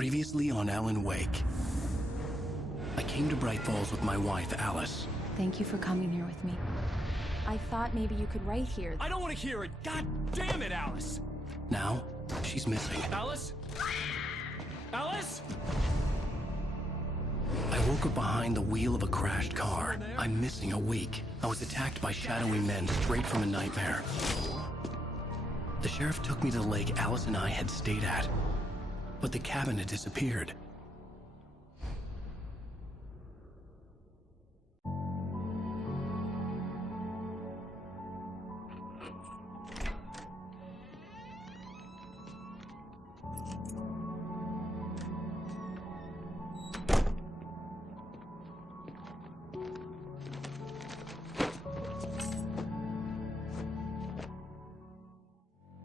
Previously on Alan Wake. I came to Bright Falls with my wife, Alice. Thank you for coming here with me. I thought maybe you could write here. I don't want to hear it! God damn it, Alice! Now, she's missing. Alice? Alice? I woke up behind the wheel of a crashed car. I'm missing a week. I was attacked by shadowy men straight from a nightmare. The sheriff took me to the lake Alice and I had stayed at, but the cabin had disappeared.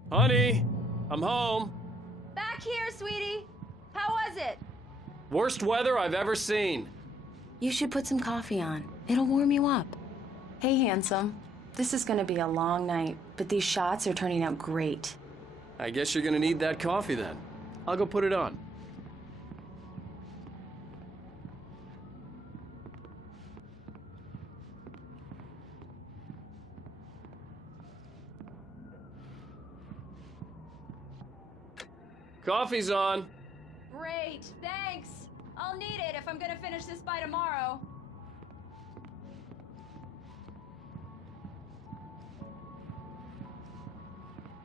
Honey, I'm home. Back here, sweetie. How was it? Worst weather I've ever seen. You should put some coffee on. It'll warm you up. Hey, handsome. This is gonna be a long night, but these shots are turning out great. I guess you're gonna need that coffee then. I'll go put it on. Coffee's on. Great, thanks. I'll need it if I'm gonna finish this by tomorrow.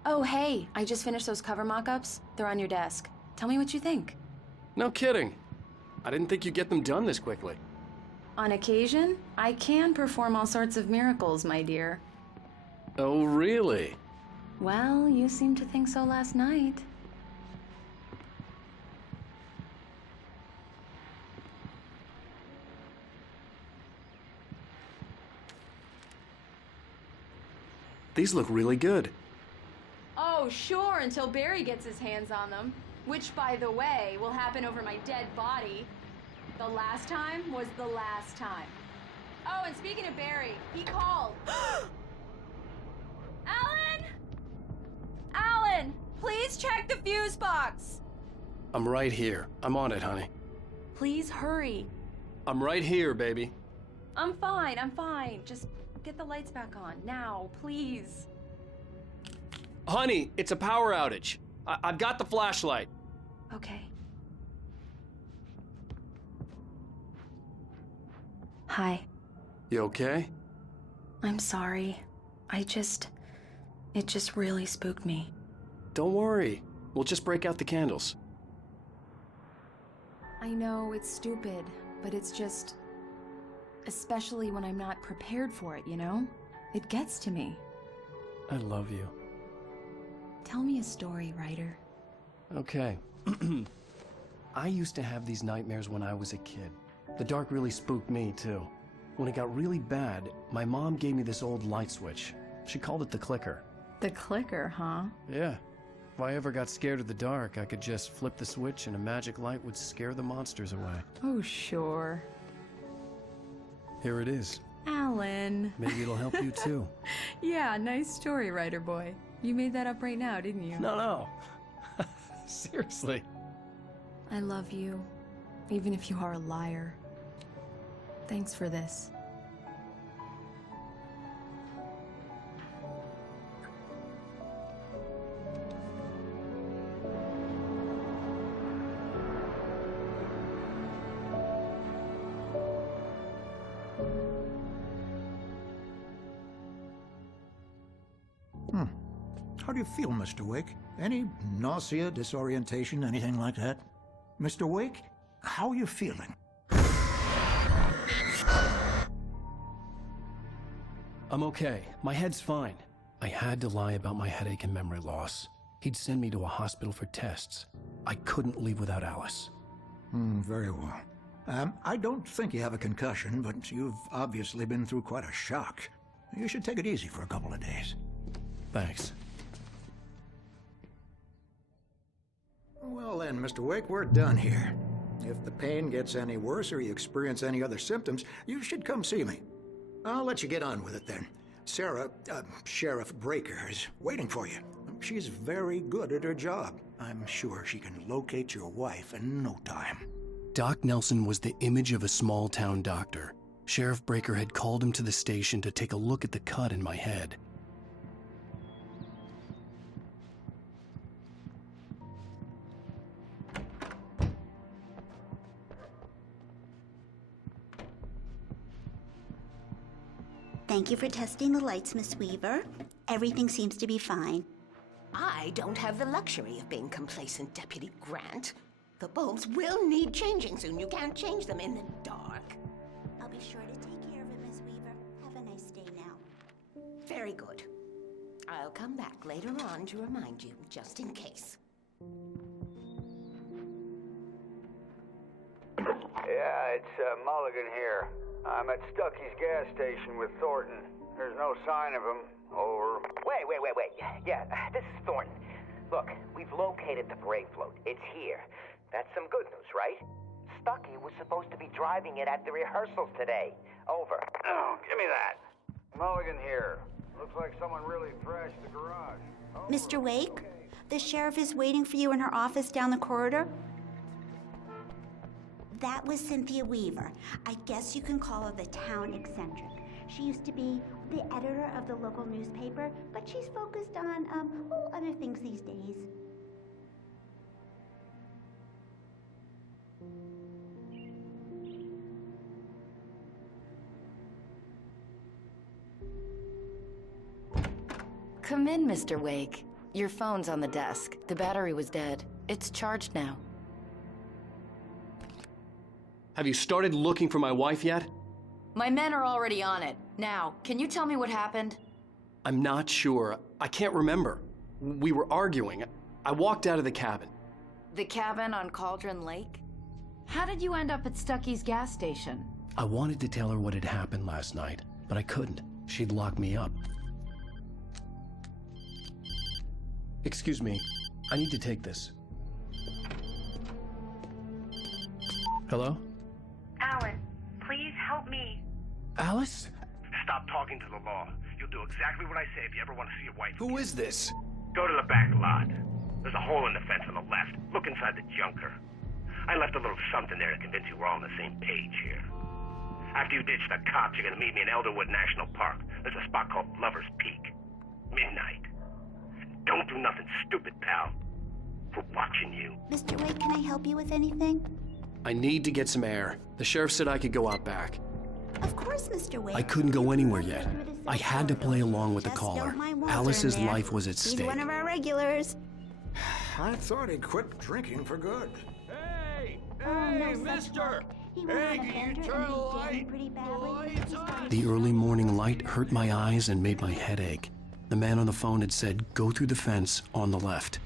Oh, hey, I just finished those cover mock-ups. They're on your desk. Tell me what you think. No kidding. I didn't think you'd get them done this quickly. On occasion, I can perform all sorts of miracles, my dear. Oh, really? Well, you seemed to think so last night. These look really good. Oh, sure, until Barry gets his hands on them. Which, by the way, will happen over my dead body. The last time was the last time. Oh, and speaking of Barry, he called. Alan! Alan! Please check the fuse box! I'm right here. I'm on it, honey. Please hurry. I'm right here, baby. I'm fine, I'm fine. Just get the lights back on. Now, please. Honey, it's a power outage. I've got the flashlight. Okay. Hi. You okay? I'm sorry. It just really spooked me. Don't worry. We'll just break out the candles. I know it's stupid, but it's just... especially when I'm not prepared for it, you know? It gets to me. I love you. Tell me a story, writer. Okay. I used to have these nightmares when I was a kid. The dark really spooked me, too. When it got really bad, my mom gave me this old light switch. She called it the clicker. The clicker, huh? Yeah. If I ever got scared of the dark, I could just flip the switch and a magic light would scare the monsters away. Oh, sure. Here it is. Alan. Maybe it'll help you, too. Yeah, nice story, writer boy. You made that up right now, didn't you? No. Seriously. I love you, even if you are a liar. Thanks for this. How do you feel, Mr. Wake? Any nausea, disorientation, anything like that? Mr. Wake, how are you feeling? I'm okay. My head's fine. I had to lie about my headache and memory loss. He'd send me to a hospital for tests. I couldn't leave without Alice. Very well. I don't think you have a concussion, but you've obviously been through quite a shock. You should take it easy for a couple of days. Thanks. Well then, Mr. Wake, we're done here. If the pain gets any worse or you experience any other symptoms, you should come see me. I'll let you get on with it then. Sarah, Sheriff Breaker, is waiting for you. She's very good at her job. I'm sure she can locate your wife in no time. Doc Nelson was the image of a small-town doctor. Sheriff Breaker had called him to the station to take a look at the cut in my head. Thank you for testing the lights, Miss Weaver. Everything seems to be fine. I don't have the luxury of being complacent, Deputy Grant. The bulbs will need changing soon. You can't change them in the dark. I'll be sure to take care of it, Miss Weaver. Have a nice day now. Very good. I'll come back later on to remind you, just in case. Yeah, it's Mulligan here. I'm at Stucky's gas station with Thornton. There's no sign of him. Over. Wait. Yeah, this is Thornton. Look, we've located the parade float. It's here. That's some good news, right? Stucky was supposed to be driving it at the rehearsals today. Over. Oh, give me that. Mulligan here. Looks like someone really thrashed the garage. Over. Mr. Wake, the sheriff is waiting for you in her office down the corridor. That was Cynthia Weaver. I guess you can call her the town eccentric. She used to be the editor of the local newspaper, but she's focused on, other things these days. Come in, Mr. Wake. Your phone's on the desk. The battery was dead. It's charged now. Have you started looking for my wife yet? My men are already on it. Now, can you tell me what happened? I'm not sure. I can't remember. We were arguing. I walked out of the cabin. The cabin on Cauldron Lake? How did you end up at Stucky's gas station? I wanted to tell her what had happened last night, but I couldn't. She'd lock me up. Excuse me. I need to take this. Hello? Alan, please help me. Alice? Stop talking to the law. You'll do exactly what I say if you ever want to see your wife. Who is this? Go to the back lot. There's a hole in the fence on the left. Look inside the junker. I left a little something there to convince you we're all on the same page here. After you ditch the cops, you're gonna meet me in Elderwood National Park. There's a spot called Lover's Peak. Midnight. Don't do nothing stupid, pal. We're watching you. Mr. Wake, can I help you with anything? I need to get some air. The sheriff said I could go out back. Of course, Mr. Wake. I couldn't go anywhere yet. I had to play along with the Just caller. don't mind Walter Alice's in there. life was at He's stake. one of our regulars. I thought he'd quit drinking for good. Hey, mister! He went on a bender and began pretty badly. The early morning light hurt my eyes and made my head ache. The man on the phone had said, "Go through the fence on the left."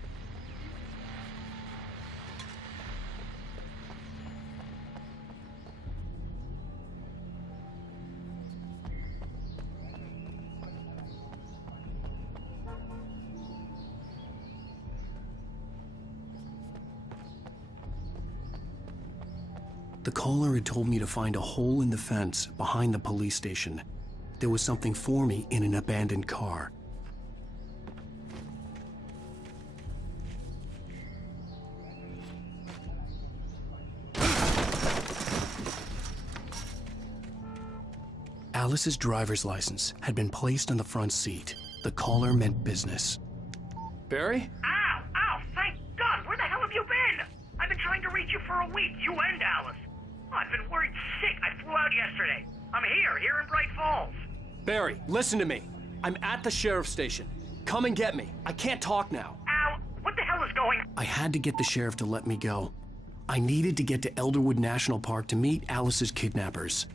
The caller had told me to find a hole in the fence behind the police station. There was something for me in an abandoned car. Alice's driver's license had been placed on the front seat. The caller meant business. Barry? Ow! Thank God! Where the hell have you been? I've been trying to reach you for a week, you and Alice. I've been worried sick. I flew out yesterday. I'm here in Bright Falls. Barry, listen to me. I'm at the sheriff's station. Come and get me. I can't talk now. Al, what the hell is going on? I had to get the sheriff to let me go. I needed to get to Elderwood National Park to meet Alice's kidnappers.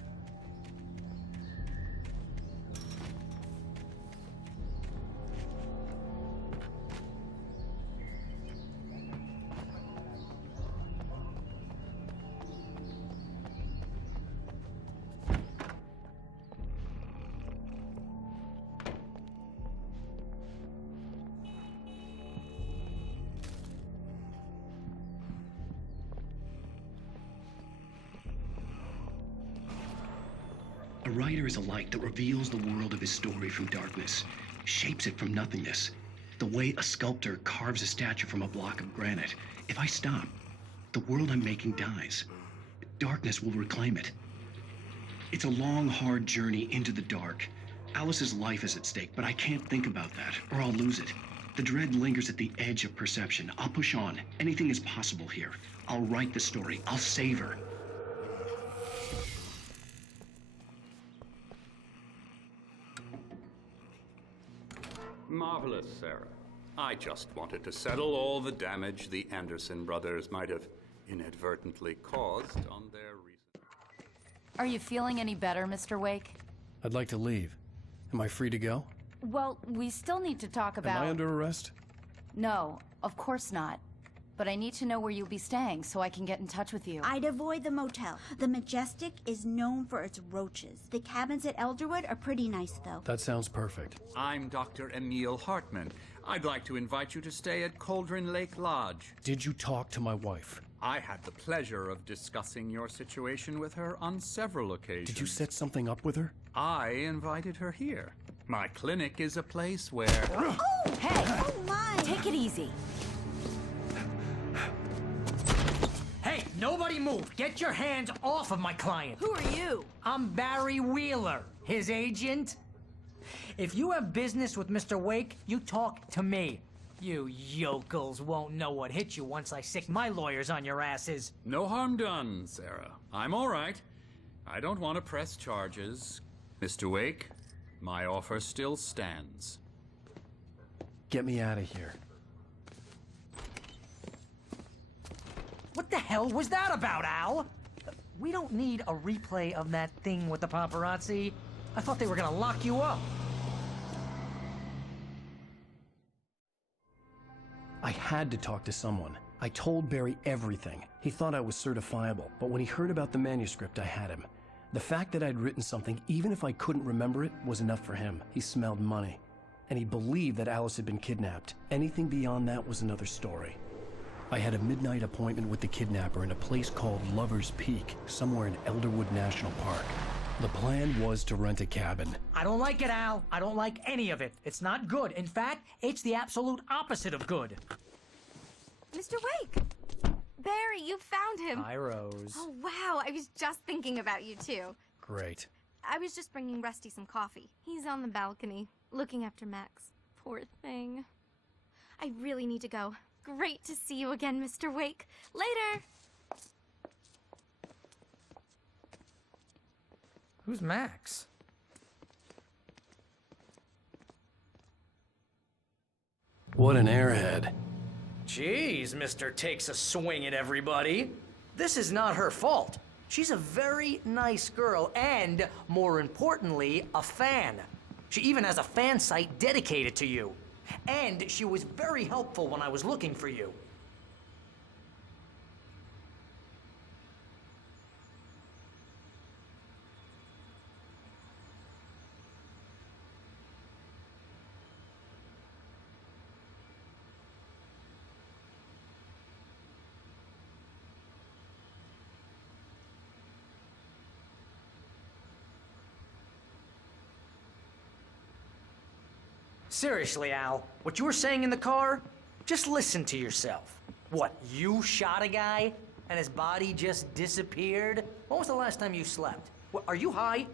A writer is a light that reveals the world of his story from darkness, shapes it from nothingness. The way a sculptor carves a statue from a block of granite. If I stop, the world I'm making dies. Darkness will reclaim it. It's a long, hard journey into the dark. Alice's life is at stake, but I can't think about that, or I'll lose it. The dread lingers at the edge of perception. I'll push on. Anything is possible here. I'll write the story. I'll save her. Marvelous, Sarah. I just wanted to settle all the damage the Anderson brothers might have inadvertently caused on their recent... Are you feeling any better, Mr. Wake? I'd like to leave. Am I free to go? Well, we still need to talk about... Am I under arrest? No, of course not. But I need to know where you'll be staying so I can get in touch with you. I'd avoid the motel. The Majestic is known for its roaches. The cabins at Elderwood are pretty nice, though. That sounds perfect. I'm Dr. Emil Hartman. I'd like to invite you to stay at Cauldron Lake Lodge. Did you talk to my wife? I had the pleasure of discussing your situation with her on several occasions. Did you set something up with her? I invited her here. My clinic is a place where... Oh! Hey! Oh, my! Take it easy. Hey, nobody move! Get your hands off of my client! Who are you? I'm Barry Wheeler, his agent. If you have business with Mr. Wake, you talk to me. You yokels won't know what hit you once I sick my lawyers on your asses. No harm done, Sarah. I'm all right. I don't want to press charges. Mr. Wake, my offer still stands. Get me out of here. What the hell was that about, Al? We don't need a replay of that thing with the paparazzi. I thought they were gonna lock you up. I had to talk to someone. I told Barry everything. He thought I was certifiable, but when he heard about the manuscript, I had him. The fact that I'd written something, even if I couldn't remember it, was enough for him. He smelled money. And he believed that Alice had been kidnapped. Anything beyond that was another story. I had a midnight appointment with the kidnapper in a place called Lover's Peak, somewhere in Elderwood National Park. The plan was to rent a cabin. I don't like it, Al. I don't like any of it. It's not good. In fact, it's the absolute opposite of good. Mr. Wake! Barry, you found him. Hi, Rose. Oh, wow. I was just thinking about you, too. Great. I was just bringing Rusty some coffee. He's on the balcony, looking after Max. Poor thing. I really need to go. Great to see you again, Mr. Wake. Later! Who's Max? What an airhead. Jeez, Mr. Takes a swing at everybody. This is not her fault. She's a very nice girl and, more importantly, a fan. She even has a fan site dedicated to you. And she was very helpful when I was looking for you. Seriously, Al, what you were saying in the car, just listen to yourself. What, you shot a guy and his body just disappeared? When was the last time you slept? What, are you high?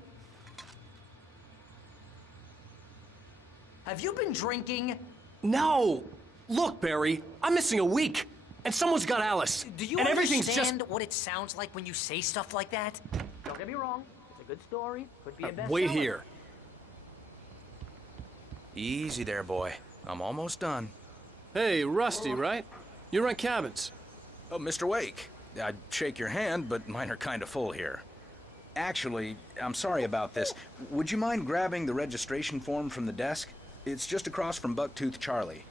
Have you been drinking? No! Look, Barry, I'm missing a week, and someone's got Alice. Do you and everything's understand just... what it sounds like when you say stuff like that? Don't get me wrong, it's a good story, could be a bestseller. Wait here. Easy there, boy. I'm almost done. Hey, Rusty, right? You rent cabins. Oh, Mr. Wake. I'd shake your hand, but mine are kind of full here. Actually, I'm sorry about this. Would you mind grabbing the registration form from the desk? It's just across from Bucktooth Charlie.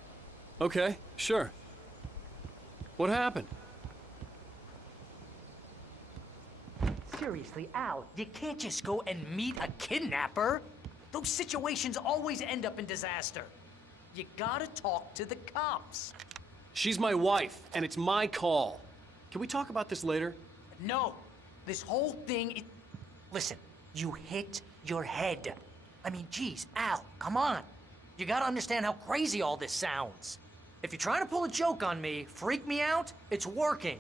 Okay, sure. What happened? Seriously, Al, you can't just go and meet a kidnapper. Those situations always end up in disaster. You gotta talk to the cops. She's my wife, and it's my call. Can we talk about this later? No, this whole thing, listen, you hit your head. I mean, geez, Al, come on. You gotta understand how crazy all this sounds. If you're trying to pull a joke on me, freak me out, it's working.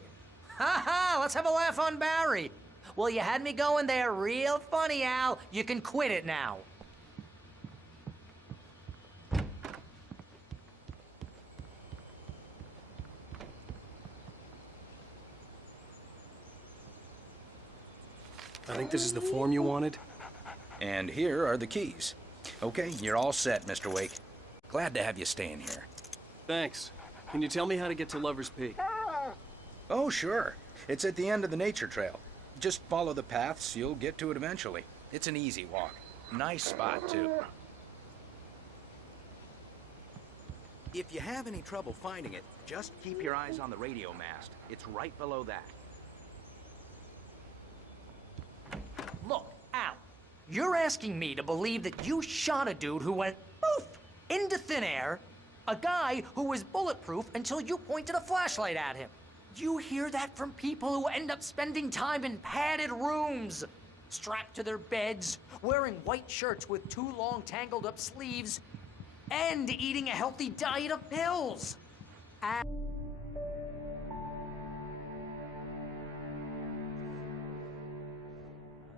Ha ha, let's have a laugh on Barry. Well, you had me going there real funny, Al. You can quit it now. I think this is the form you wanted. And here are the keys. Okay, you're all set, Mr. Wake. Glad to have you staying here. Thanks. Can you tell me how to get to Lover's Peak? Oh, sure. It's at the end of the nature trail. Just follow the paths, you'll get to it eventually. It's an easy walk. Nice spot, too. If you have any trouble finding it, just keep your eyes on the radio mast. It's right below that. Look, Al, you're asking me to believe that you shot a dude who went poof into thin air, a guy who was bulletproof until you pointed a flashlight at him. You hear that from people who end up spending time in padded rooms, strapped to their beds, wearing white shirts with too long tangled up sleeves, and eating a healthy diet of pills.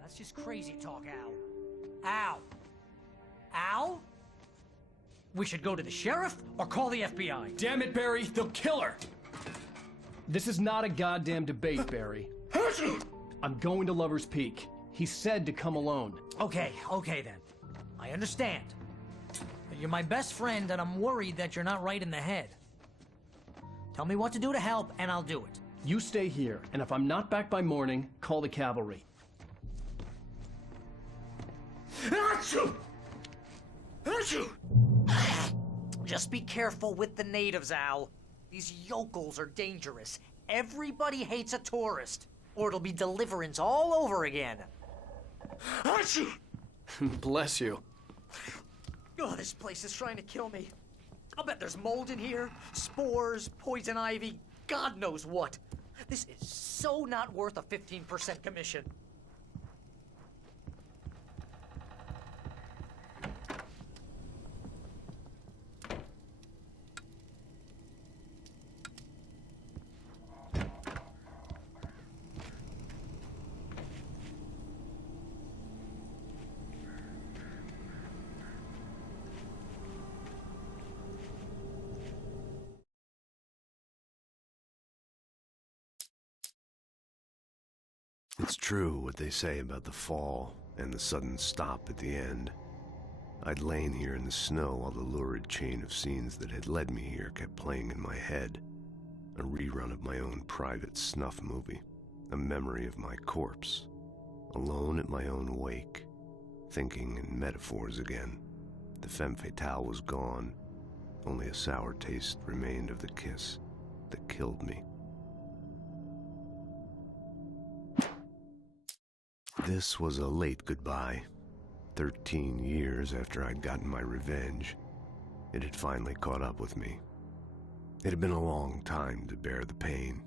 That's just crazy talk, Al. Al? Al? We should go to the sheriff or call the FBI. Damn it, Barry, they'll kill her! This is not a goddamn debate, Barry. I'm going to Lover's Peak. He said to come alone. Okay then. I understand. But you're my best friend and I'm worried that you're not right in the head. Tell me what to do to help and I'll do it. You stay here, and if I'm not back by morning, call the cavalry. Just be careful with the natives, Al. These yokels are dangerous. Everybody hates a tourist, or it'll be Deliverance all over again. Bless you. Oh, this place is trying to kill me. I'll bet there's mold in here, spores, poison ivy, God knows what. This is so not worth a 15% commission. It's true what they say about the fall and the sudden stop at the end. I'd lain here in the snow while the lurid chain of scenes that had led me here kept playing in my head. A rerun of my own private snuff movie. A memory of my corpse. Alone at my own wake. Thinking in metaphors again. The femme fatale was gone. Only a sour taste remained of the kiss that killed me. This was a late goodbye. 13 years after I'd gotten my revenge, it had finally caught up with me. It had been a long time to bear the pain.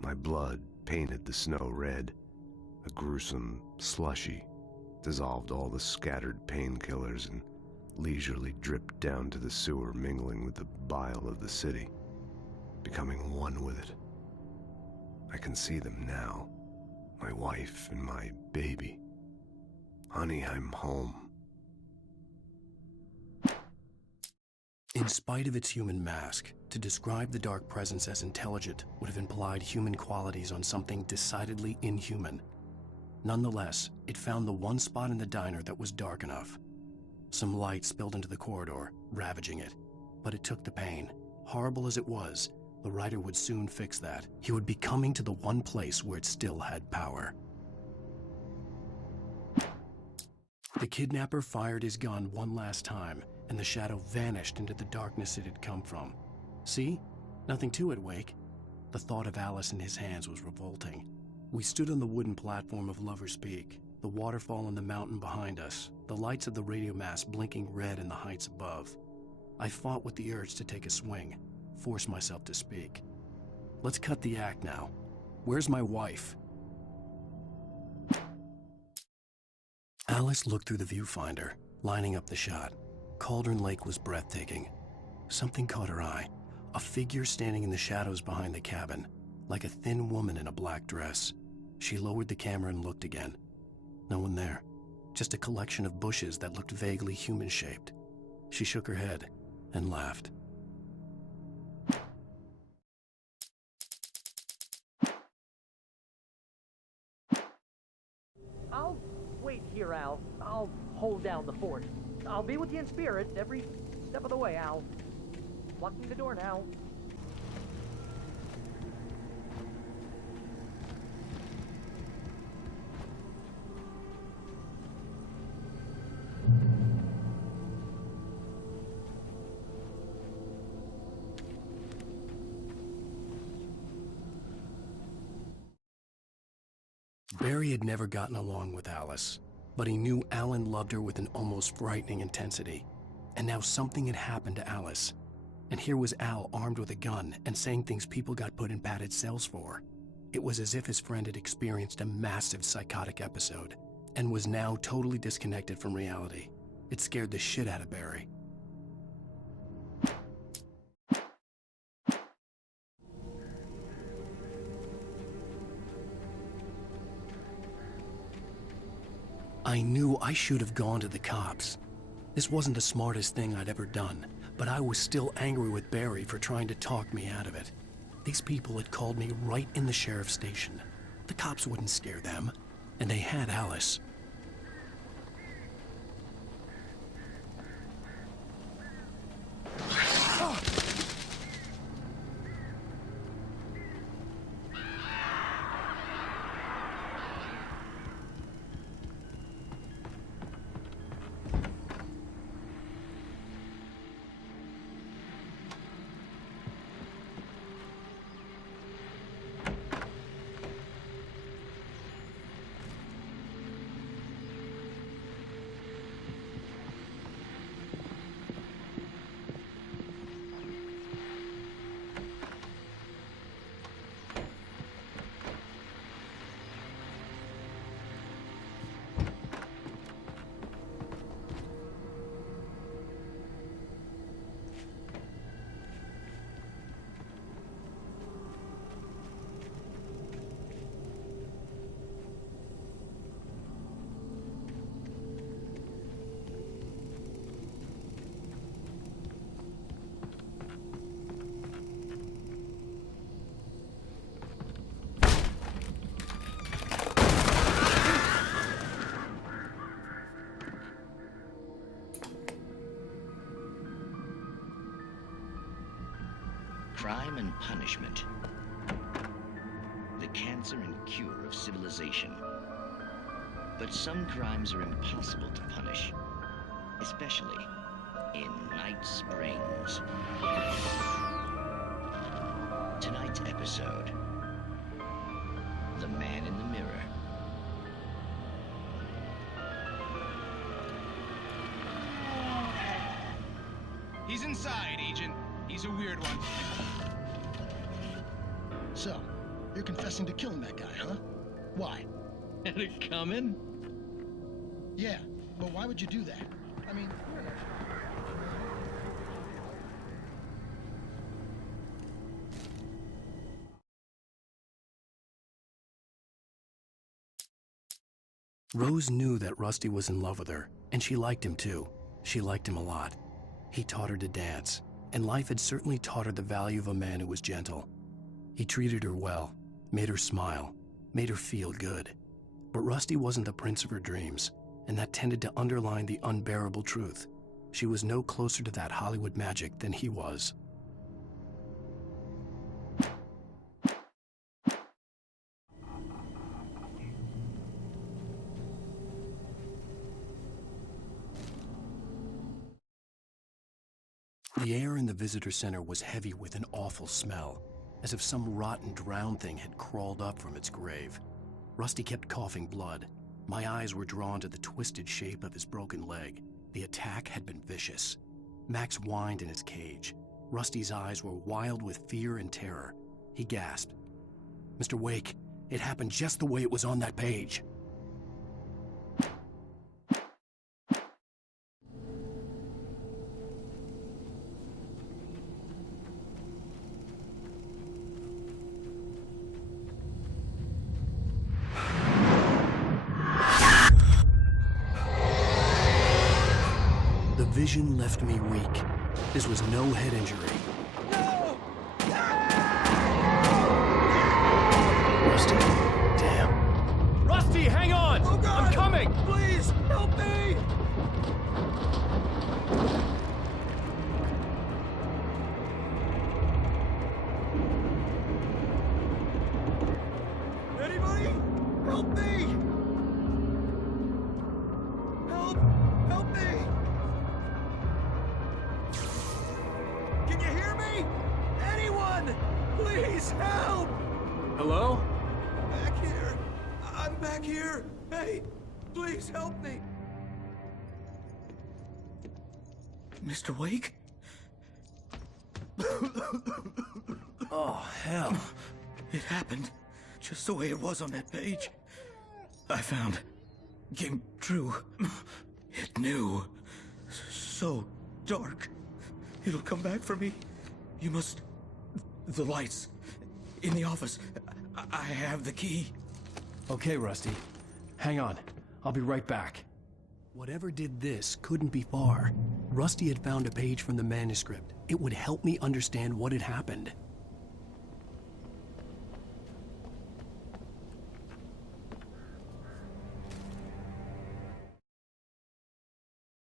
My blood painted the snow red. A gruesome slushy dissolved all the scattered painkillers and leisurely dripped down to the sewer, mingling with the bile of the city, becoming one with it. I can see them now. My wife and my baby. Honey, I'm home. In spite of its human mask, to describe the dark presence as intelligent would have implied human qualities on something decidedly inhuman. Nonetheless, it found the one spot in the diner that was dark enough. Some light spilled into the corridor, ravaging it. But it took the pain. Horrible as it was, the writer would soon fix that. He would be coming to the one place where it still had power. The kidnapper fired his gun one last time, and the shadow vanished into the darkness it had come from. See? Nothing to it, Wake. The thought of Alice in his hands was revolting. We stood on the wooden platform of Lover's Peak, the waterfall on the mountain behind us, the lights of the radio mast blinking red in the heights above. I fought with the urge to take a swing, force myself to speak. Let's cut the act now. Where's my wife? Alice looked through the viewfinder, lining up the shot. Cauldron Lake was breathtaking. Something caught her eye. A figure standing in the shadows behind the cabin, like a thin woman in a black dress. She lowered the camera and looked again. No one there. Just a collection of bushes that looked vaguely human-shaped. She shook her head and laughed. I'll wait here, Al. I'll hold down the fort. I'll be with you in spirit every step of the way, Al. Locking the door now. Barry had never gotten along with Alice, but he knew Alan loved her with an almost frightening intensity. And now something had happened to Alice. And here was Al armed with a gun and saying things people got put in padded cells for. It was as if his friend had experienced a massive psychotic episode and was now totally disconnected from reality. It scared the shit out of Barry. I knew I should have gone to the cops. This wasn't the smartest thing I'd ever done, but I was still angry with Barry for trying to talk me out of it. These people had called me right in the sheriff's station. The cops wouldn't scare them, and they had Alice. Crime and punishment. The cancer and cure of civilization. But some crimes are impossible to punish, especially in Night Springs. Tonight's episode, The Man in the Mirror. He's inside, Agent. He's a weird one. So, you're confessing to killing that guy, huh? Why? Had it coming? Yeah, but why would you do that? I mean, Rose knew that Rusty was in love with her, and she liked him too. She liked him a lot. He taught her to dance, and life had certainly taught her the value of a man who was gentle. He treated her well, made her smile, made her feel good. But Rusty wasn't the prince of her dreams, and that tended to underline the unbearable truth. She was no closer to that Hollywood magic than he was. The air in the visitor center was heavy with an awful smell, as if some rotten drowned thing had crawled up from its grave. Rusty kept coughing blood. My eyes were drawn to the twisted shape of his broken leg. The attack had been vicious. Max whined in his cage. Rusty's eyes were wild with fear and terror. He gasped. "Mr. Wake, it happened just the way it was on that page." vision left me weak. This was no head injury. Rusty, damn. Rusty, hang on! Oh God! I'm coming! Please, help me! Anybody? Help me! Help me! Can you hear me? Anyone! Please help! Hello? Back here. I'm back here. Hey, please help me. Mr. Wake? Oh, hell. It happened just the way it was on that page. I found. Came true. It knew. So dark. It'll come back for me. You must. The lights. In the office. I have the key. Okay, Rusty. Hang on. I'll be right back. Whatever did this couldn't be far. Rusty had found a page from the manuscript. It would help me understand what had happened.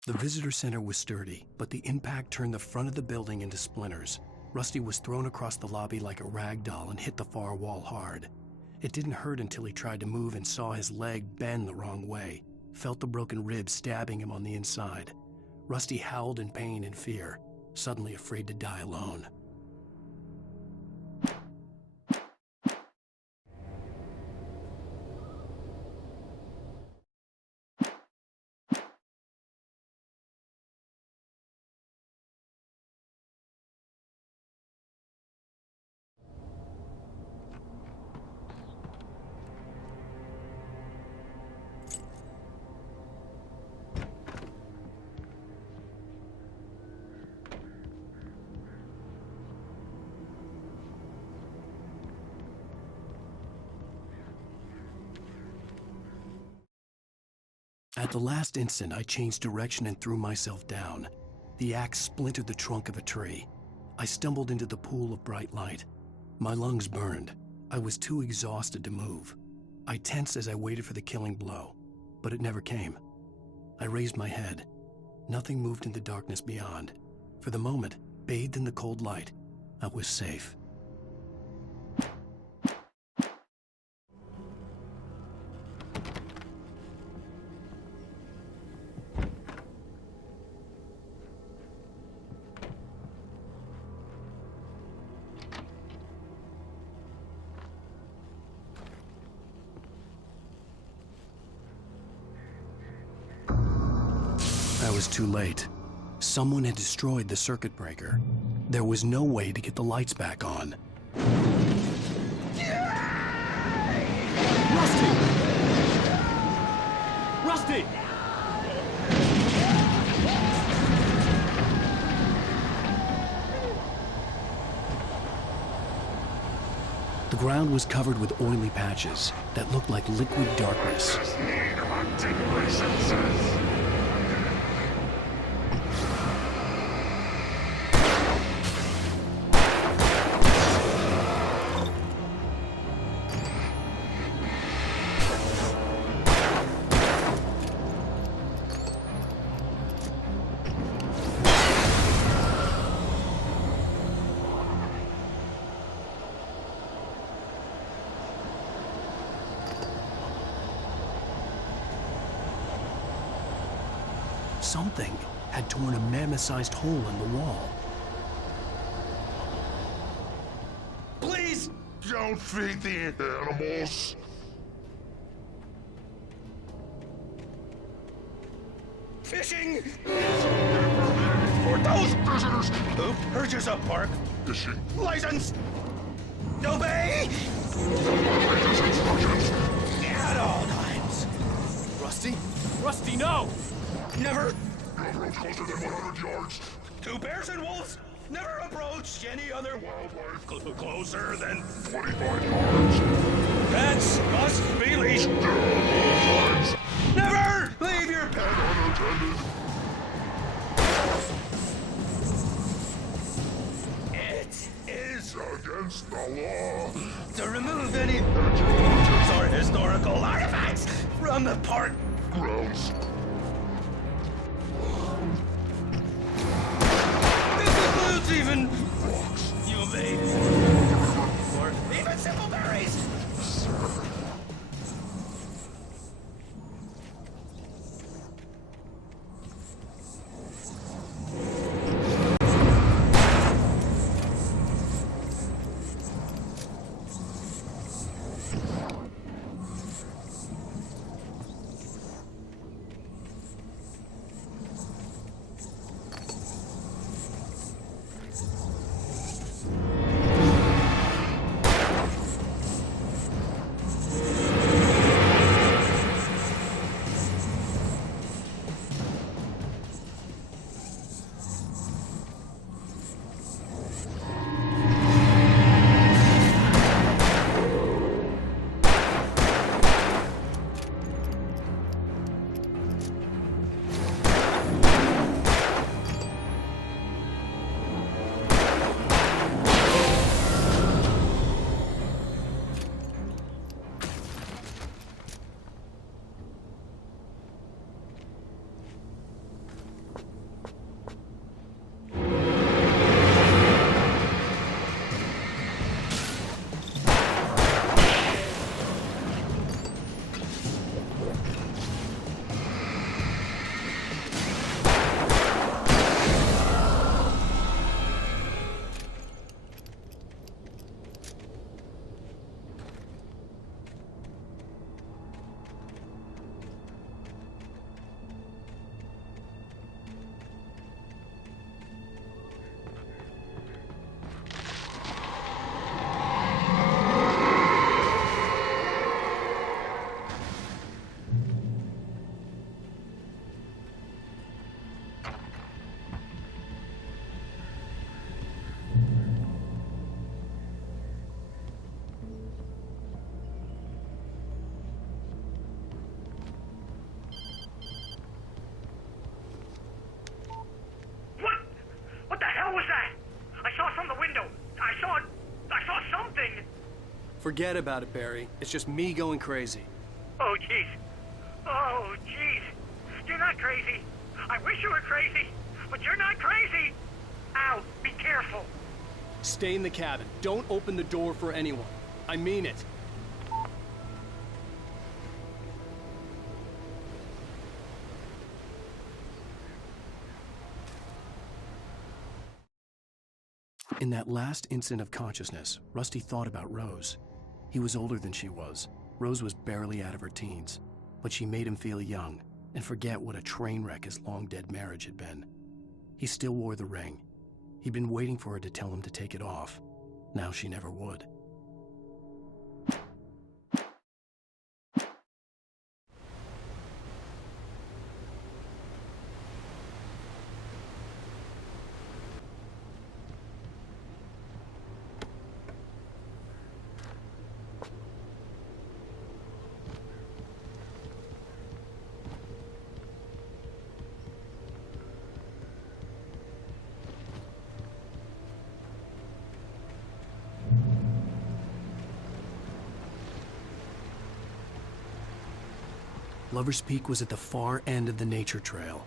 The visitor center was sturdy, but the impact turned the front of the building into splinters. Rusty was thrown across the lobby like a rag doll and hit the far wall hard. It didn't hurt until he tried to move and saw his leg bend the wrong way, felt the broken rib stabbing him on the inside. Rusty howled in pain and fear, suddenly afraid to die alone. At the last instant, I changed direction and threw myself down. The axe splintered the trunk of a tree. I stumbled into the pool of bright light. My lungs burned. I was too exhausted to move. I tensed as I waited for the killing blow, but it never came. I raised my head. Nothing moved in the darkness beyond. For the moment, bathed in the cold light, I was safe. I was too late. Someone had destroyed the circuit breaker. There was no way to get the lights back on. Rusty! Rusty! The ground was covered with oily patches that looked like liquid darkness. Something had torn a mammoth-sized hole in the wall. Please! Don't feed the animals! Fishing! For those visitors who purchase a park fishing license! Obey! At all times! Rusty? Rusty, no! Never! No approach closer than 100 yards. Two bears and wolves never approach any other wildlife closer than 25 yards. Pets must be leashed. Still at all times. Never leave your pet unattended. against the law. To remove any or historical artifacts from the park grounds. This includes even you made or even simple berries. What the hell was that? I saw from the window. I saw something. Forget about it, Barry. It's just me going crazy. Oh, jeez. Oh, jeez. You're not crazy. I wish you were crazy, but you're not crazy. Ow, be careful. Stay in the cabin. Don't open the door for anyone. I mean it. In that last instant of consciousness, Rusty thought about Rose. He was older than she was. Rose was barely out of her teens, but she made him feel young and forget what a train wreck his long-dead marriage had been. He still wore the ring. He'd been waiting for her to tell him to take it off. Now she never would. Lover's Peak was at the far end of the nature trail.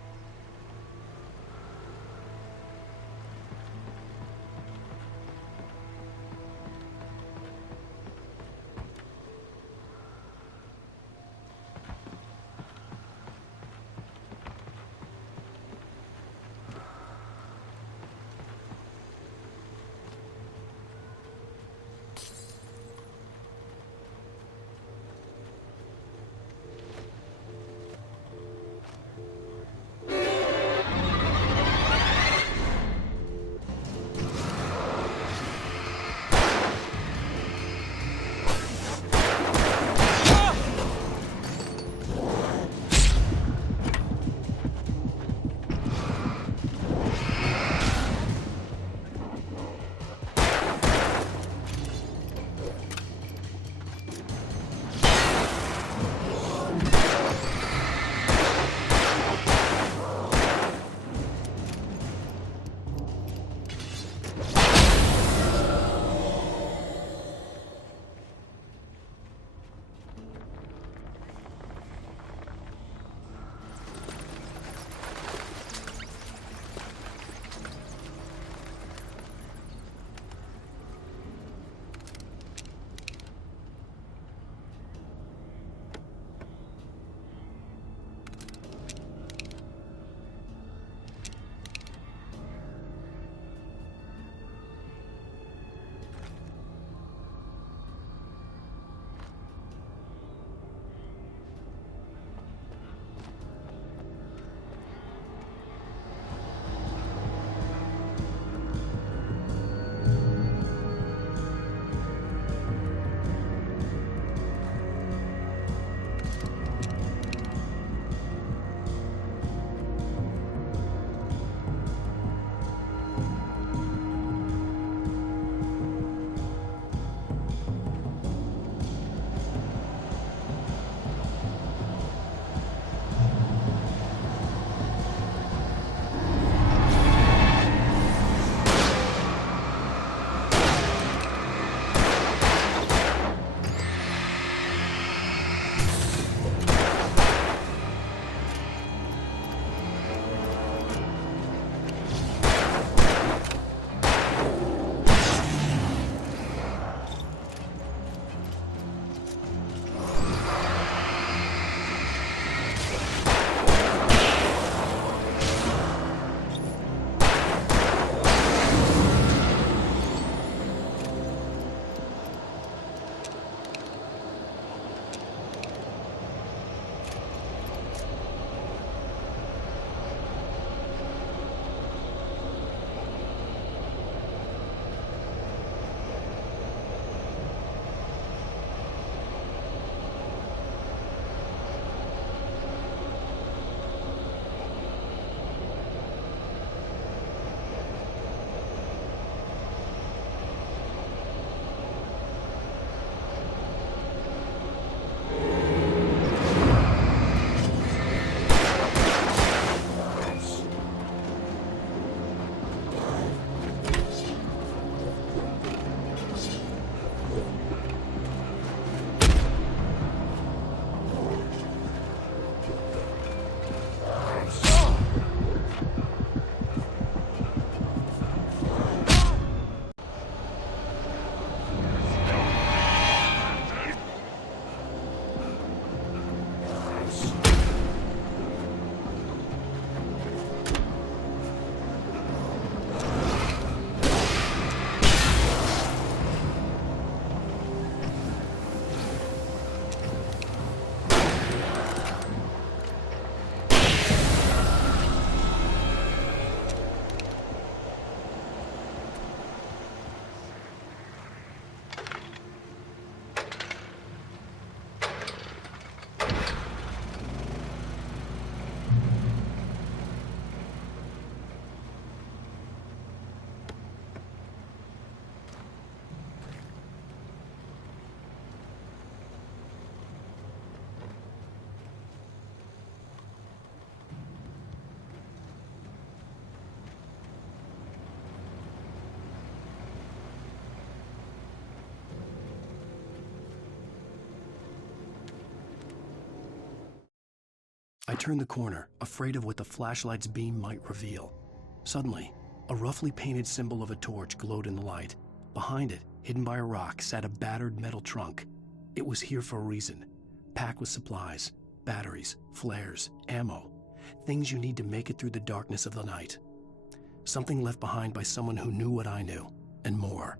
I turned the corner, afraid of what the flashlight's beam might reveal. Suddenly, a roughly painted symbol of a torch glowed in the light. Behind it, hidden by a rock, sat a battered metal trunk. It was here for a reason, packed with supplies, batteries, flares, ammo, things you need to make it through the darkness of the night. Something left behind by someone who knew what I knew, and more.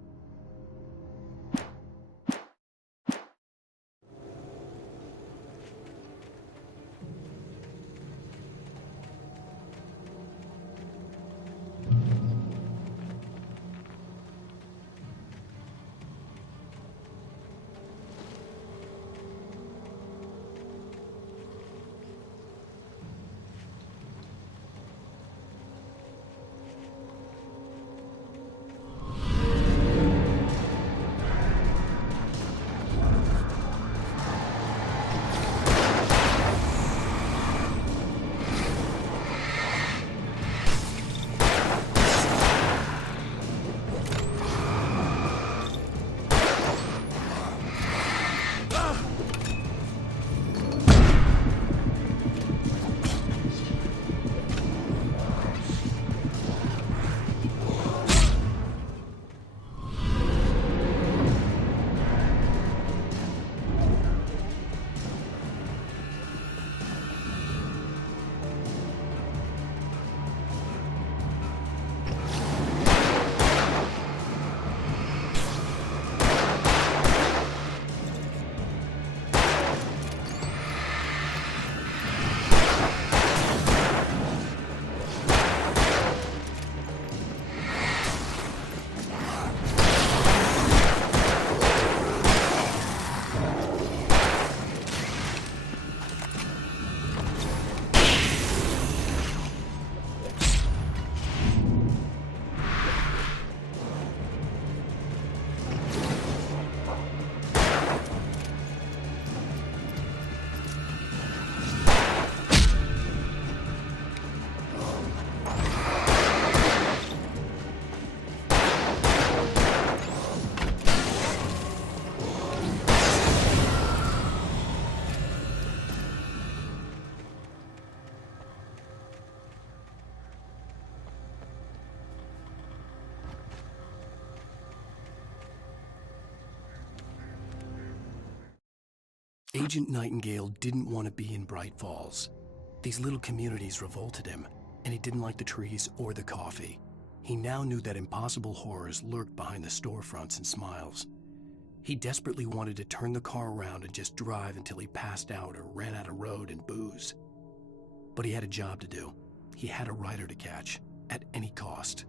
Agent Nightingale didn't want to be in Bright Falls. These little communities revolted him, and he didn't like the trees or the coffee. He now knew that impossible horrors lurked behind the storefronts and smiles. He desperately wanted to turn the car around and just drive until he passed out or ran out of road and booze. But he had a job to do. He had a rider to catch, at any cost.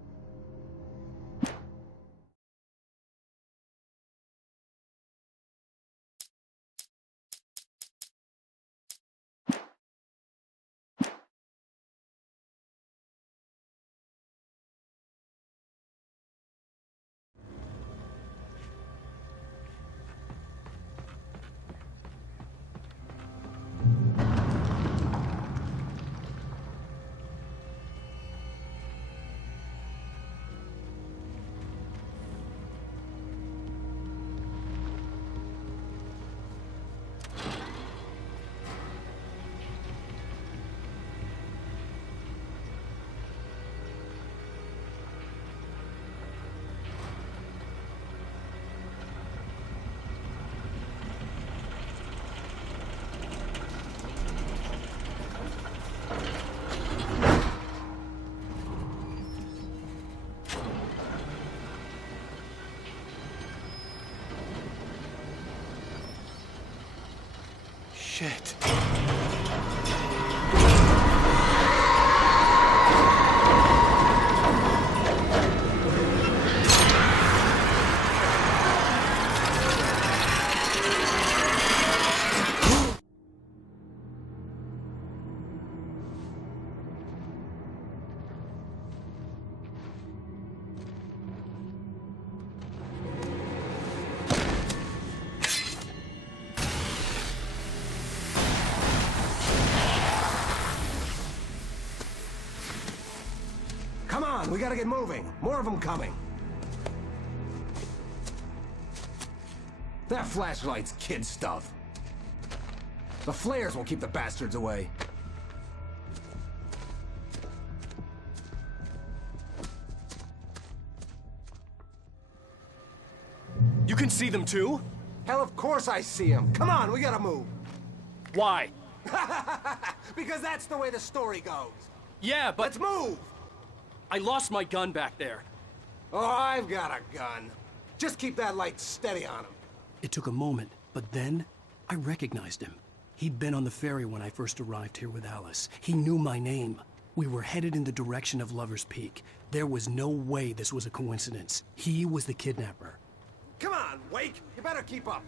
Shit. Come on, we gotta get moving. More of them coming. That flashlight's kid stuff. The flares won't keep the bastards away. can see them too? Hell, of course I see him. Come on, we gotta move. Why? Because that's the way the story goes. Yeah, but... Let's move! I lost my gun back there. Oh, I've got a gun. Just keep that light steady on him. It took a moment, but then I recognized him. He'd been on the ferry when I first arrived here with Alice. He knew my name. We were headed in the direction of Lover's Peak. There was no way this was a coincidence. He was the kidnapper. Come on, Wake! You better keep up.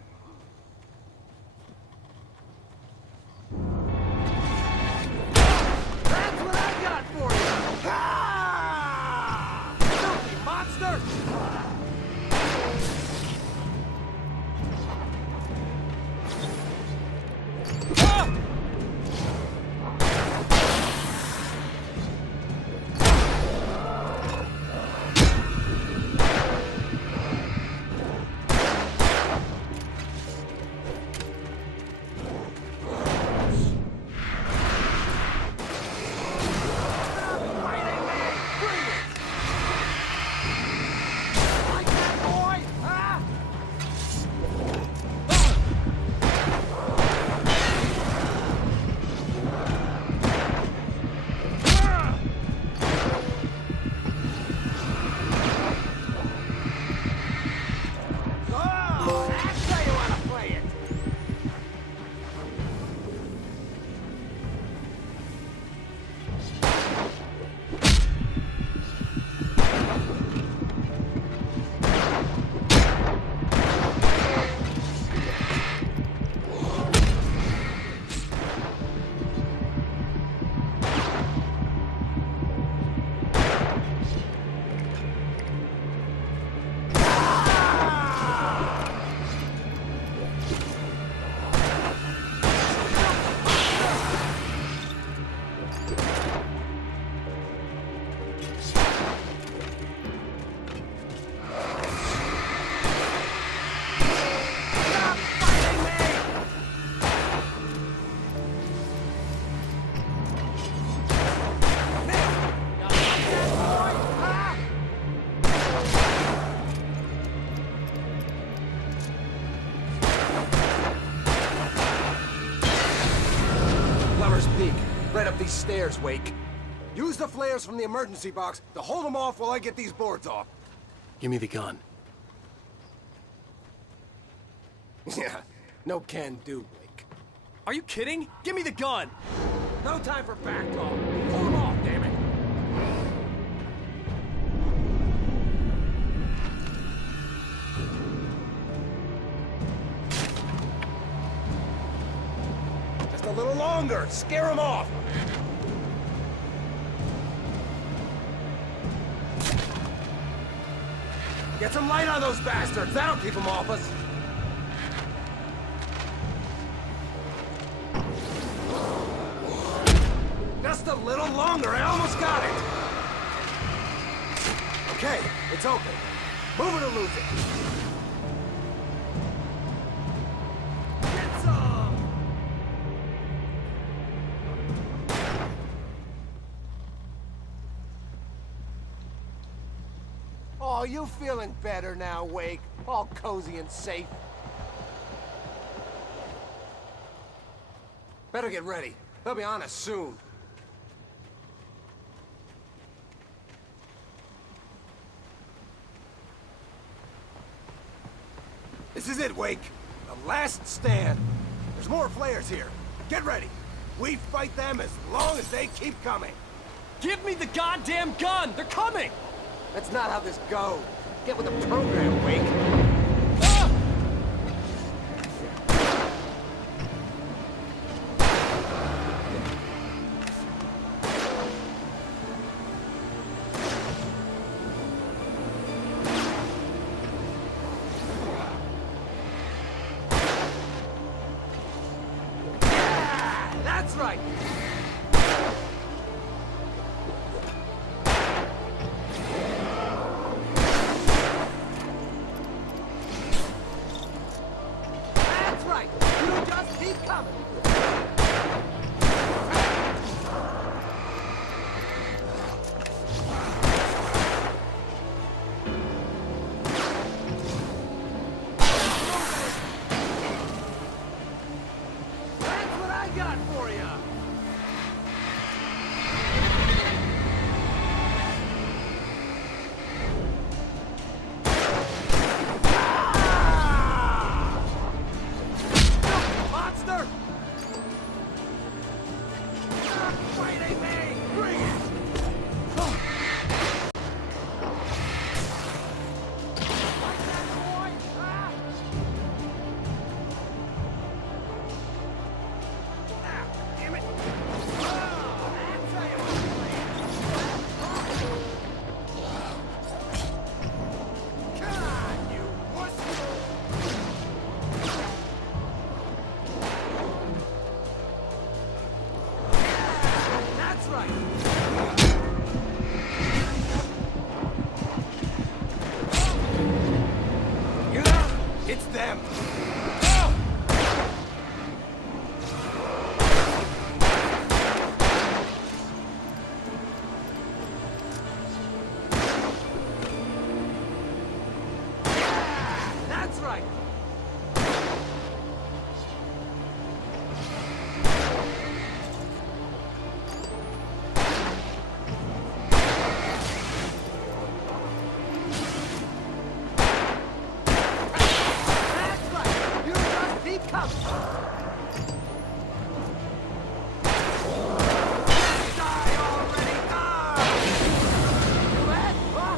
That's what I got for you! Ah! Filthy monster! Right up these stairs, Wake. Use the flares from the emergency box to hold them off while I get these boards off. Give me the gun. Yeah, no can do, Wake. Are you kidding? Give me the gun! No time for back talk. Hold them off, damn it! Just a little longer. Scare them off. Get some light on those bastards. That'll keep them off us. Just a little longer. I almost got it. Okay, it's open. Move it or lose it. Get some! Oh, you feeling better now, Wake? All cozy and safe? Better get ready. They'll be on us soon. This is it, Wake. The last stand. There's more flares here. Get ready. We fight them as long as they keep coming. Give me the goddamn gun! They're coming! That's not how this goes. Get with the program, Wake. That's right! That's right! You just keep coming! right. That's right. You just keep coming. Die already! You mad? Huh?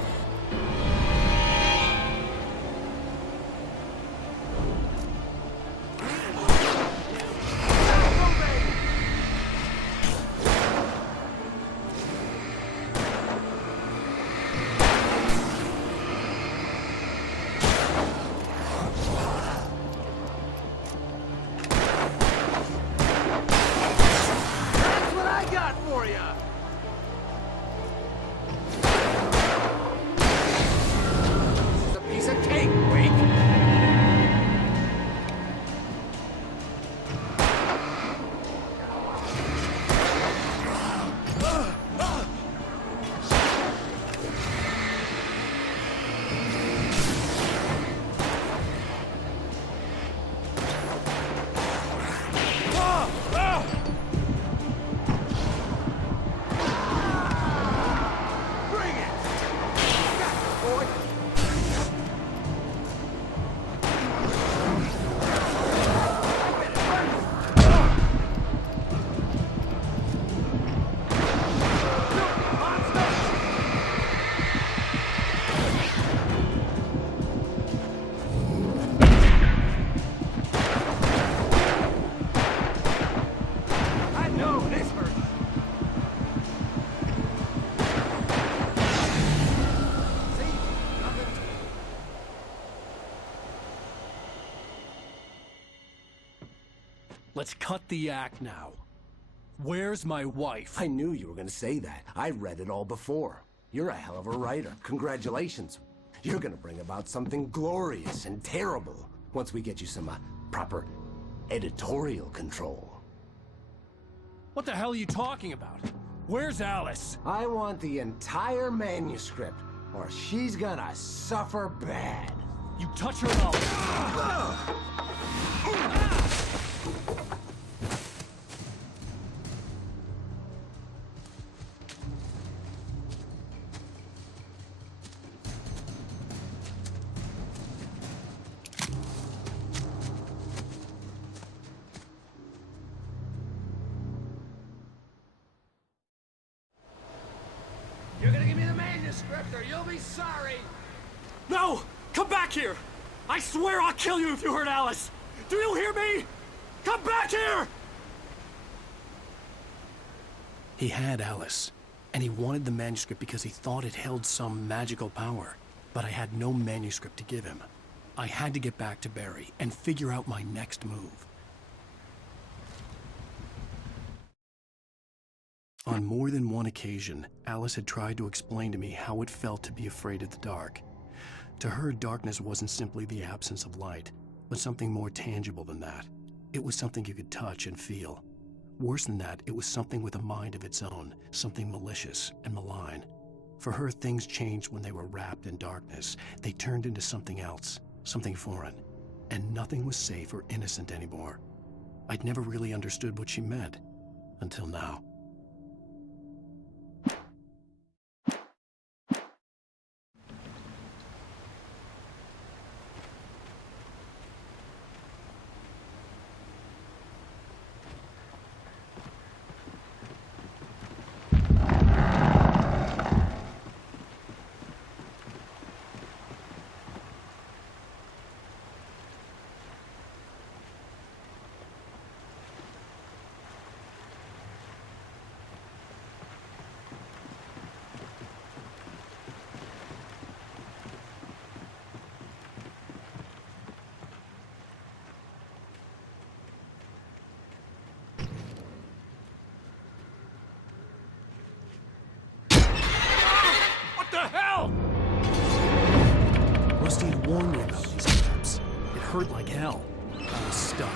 That's what I got for you! This is a piece of cake, Wake! Bring it! Got it, boy! I know this hurts. See? Nothing. Let's cut the act now. Where's my wife? I knew you were going to say that. I read it all before. You're a hell of a writer. Congratulations. You're going to bring about something glorious and terrible once we get you some proper editorial control. What the hell are you talking about? Where's Alice? I want the entire manuscript, or she's gonna suffer bad. You touch her up. You're gonna give me the manuscript or you'll be sorry! No! Come back here! I swear I'll kill you if you hurt Alice! Do you hear me? Come back here! He had Alice, and he wanted the manuscript because he thought it held some magical power. But I had no manuscript to give him. I had to get back to Barry and figure out my next move. On more than one occasion, Alice had tried to explain to me how it felt to be afraid of the dark. To her, darkness wasn't simply the absence of light, but something more tangible than that. It was something you could touch and feel. Worse than that, it was something with a mind of its own, something malicious and malign. For her, things changed when they were wrapped in darkness. They turned into something else, something foreign, and nothing was safe or innocent anymore. I'd never really understood what she meant, until now. Rusty had warned me about these traps. It hurt like hell. I was stuck.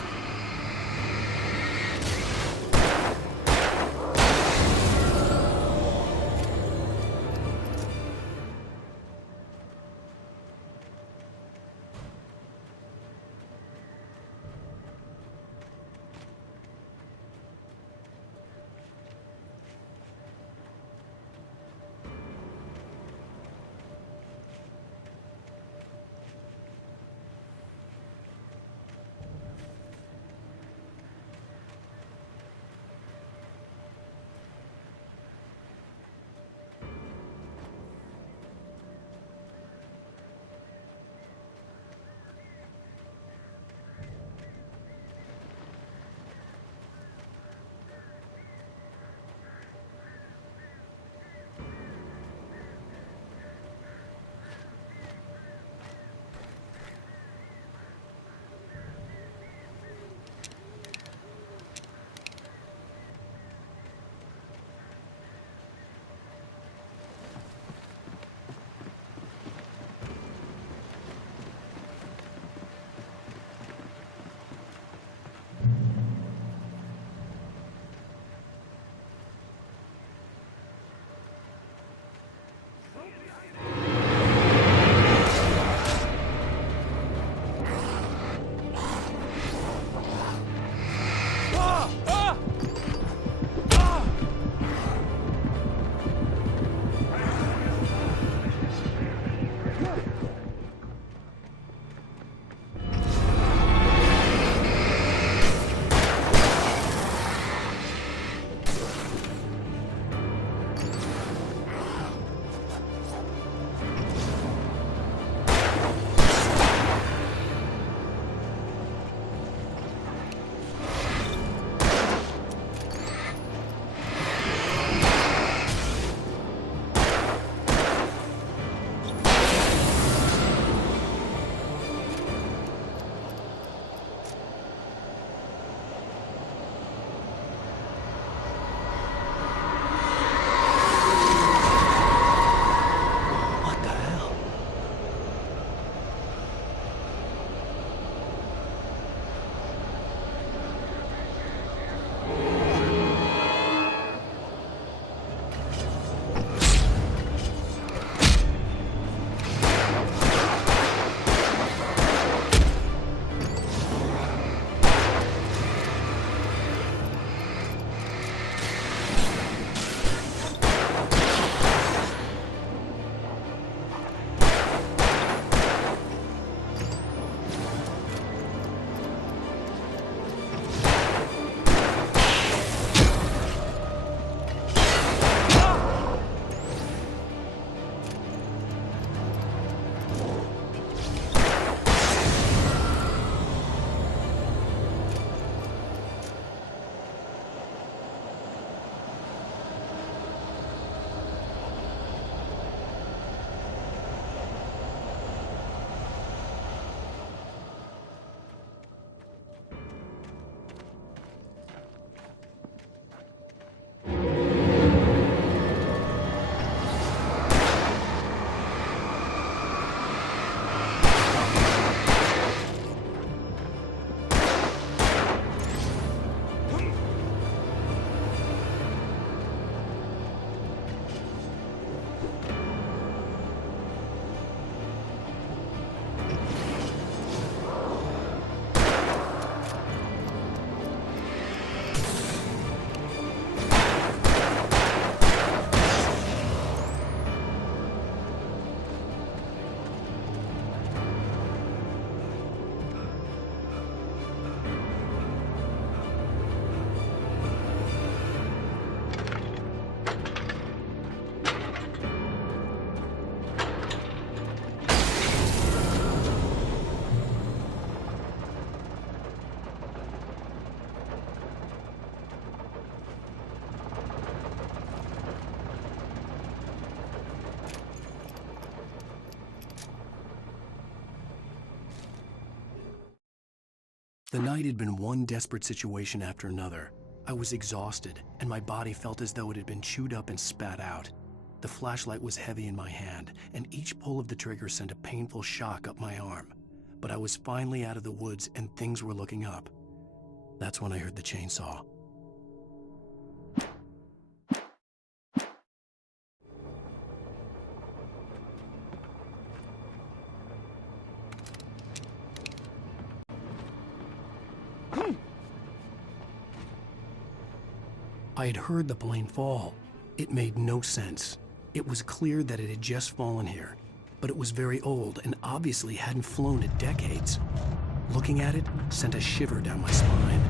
The night had been one desperate situation after another. I was exhausted, and my body felt as though it had been chewed up and spat out. The flashlight was heavy in my hand, and each pull of the trigger sent a painful shock up my arm. But I was finally out of the woods, and things were looking up. That's when I heard the chainsaw. I had heard the plane fall. It made no sense. It was clear that it had just fallen here, but it was very old and obviously hadn't flown in decades. Looking at it sent a shiver down my spine.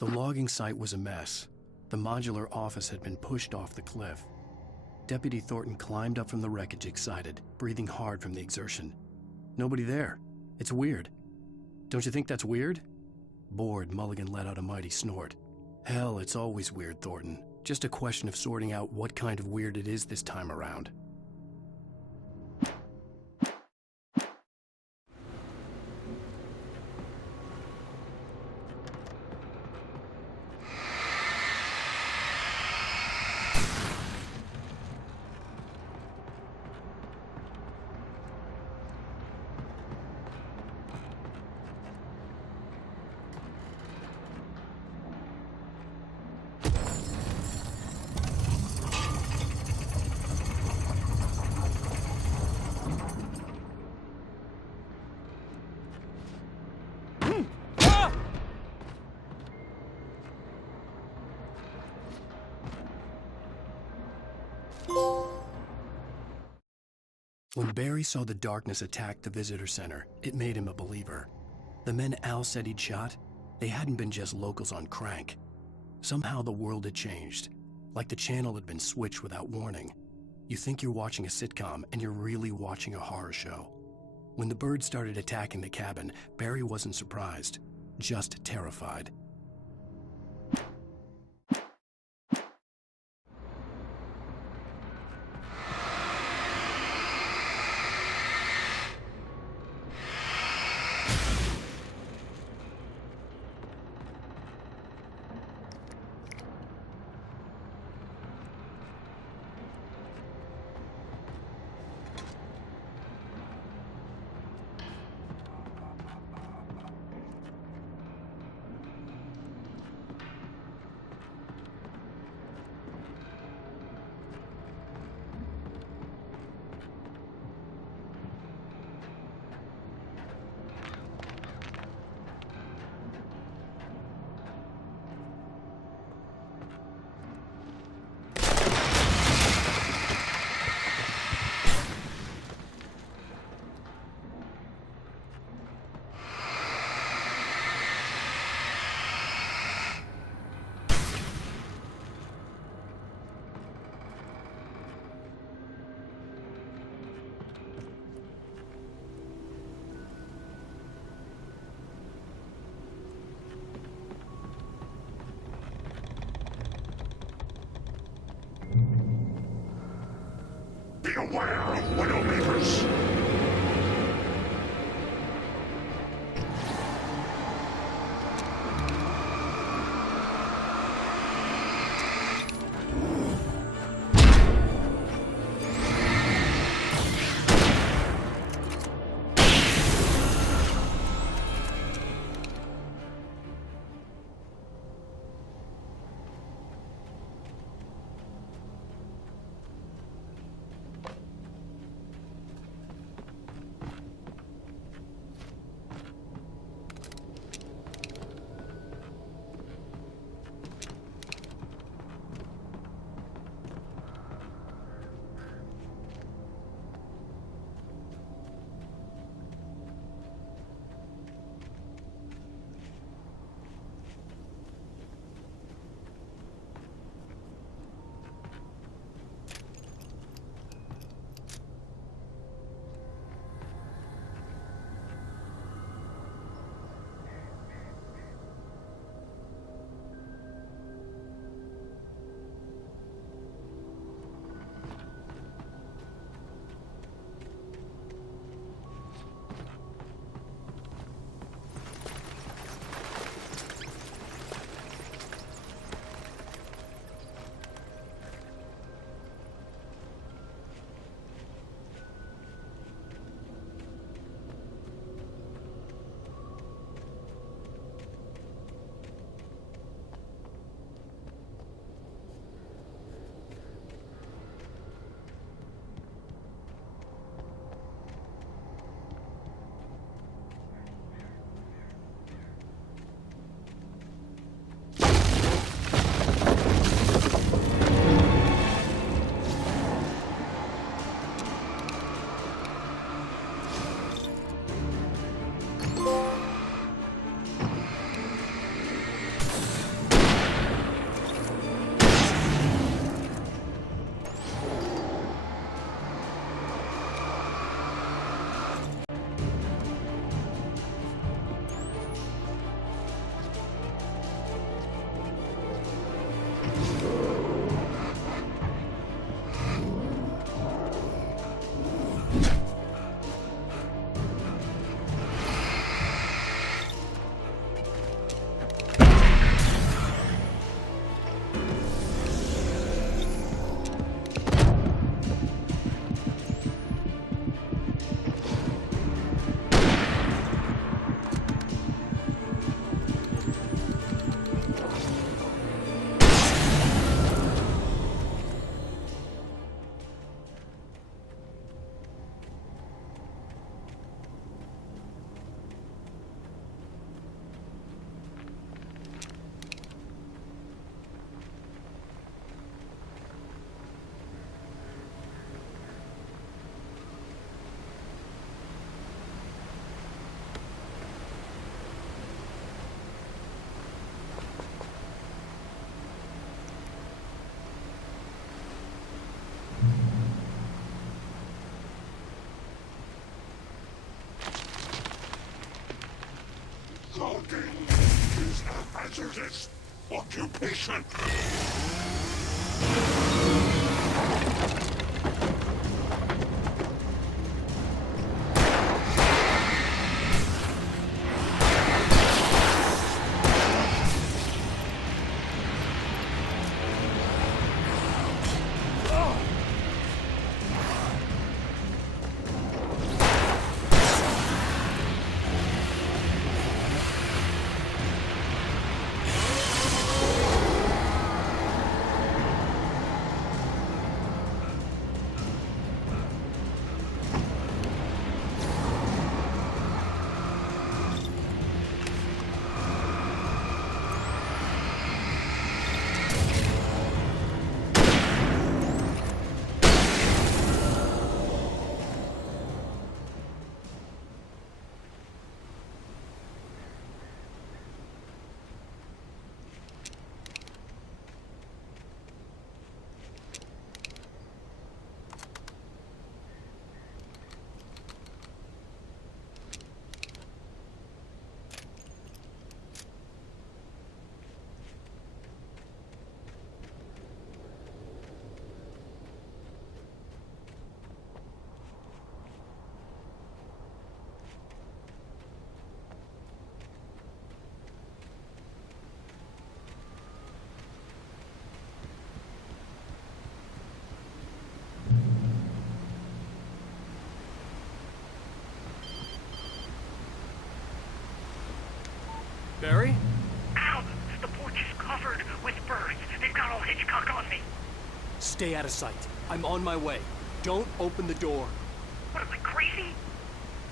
The logging site was a mess. The modular office had been pushed off the cliff. Deputy Thornton climbed up from the wreckage excited, breathing hard from the exertion. Nobody there. It's weird. Don't you think that's weird? Bored, Mulligan let out a mighty snort. Hell, it's always weird, Thornton. Just a question of sorting out what kind of weird it is this time around. When Barry saw the darkness attack the visitor center, it made him a believer. The men Al said he'd shot, they hadn't been just locals on crank. Somehow the world had changed, like the channel had been switched without warning. You think you're watching a sitcom, and you're really watching a horror show. When the birds started attacking the cabin, Barry wasn't surprised, just terrified. Beware of Widowmakers! Stalking is a hazardous occupation. Barry? Ow! The porch is covered with birds. They've got all Hitchcock on me. Stay out of sight. I'm on my way. Don't open the door. What am I, crazy?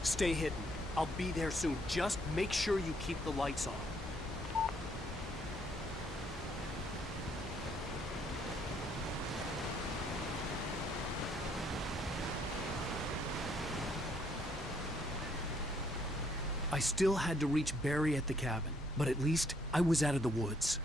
Stay hidden. I'll be there soon. Just make sure you keep the lights on. I still had to reach Barry at the cabin, but at least I was out of the woods.